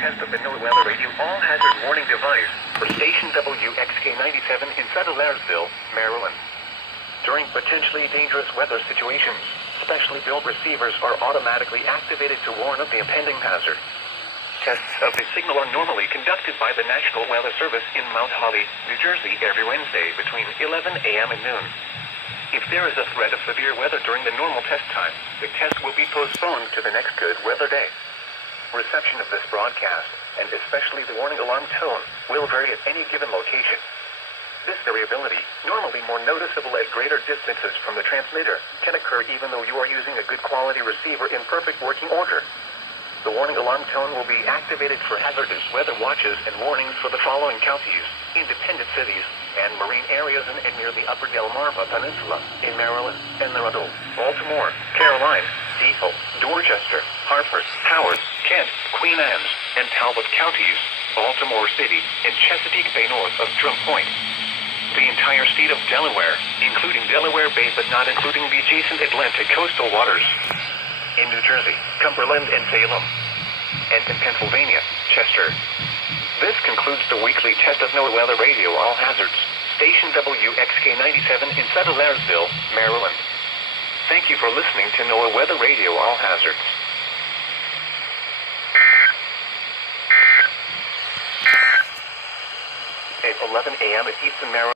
test of the NOAA Weather Radio All-Hazard Warning Device for Station WXK-97 in Sadlersville, Maryland. During potentially dangerous weather situations, specially built receivers are automatically activated to warn of the impending hazard. Tests of the signal are normally conducted by the National Weather Service in Mount Holly, New Jersey every Wednesday between 11 a.m. and noon. If there is a threat of severe weather during the normal test time, the test will be postponed to the next good weather day. Reception of this broadcast, and especially the warning alarm tone, will vary at any given location. This variability, normally more noticeable at greater distances from the transmitter, can occur even though you are using a good quality receiver in perfect working order. The warning alarm tone will be activated for hazardous weather watches and warnings for the following counties, independent cities, and marine areas in and near the upper Delmarva Peninsula in Maryland, Anne Arundel, Baltimore, Caroline, Depot, Dorchester, Hartford, Howard, Kent, Queen Anne's, and Talbot counties, Baltimore City, and Chesapeake Bay north of Drum Point. The entire state of Delaware, including Delaware Bay but not including the adjacent Atlantic coastal waters. In New Jersey, Cumberland and Salem. And in Pennsylvania, Chester. This concludes the weekly test of NOAA Weather Radio All Hazards, Station WXK-97 in Sadlersville, Maryland. Thank you for listening to NOAA Weather Radio All Hazards. At 11 a.m. at Eastern Maryland.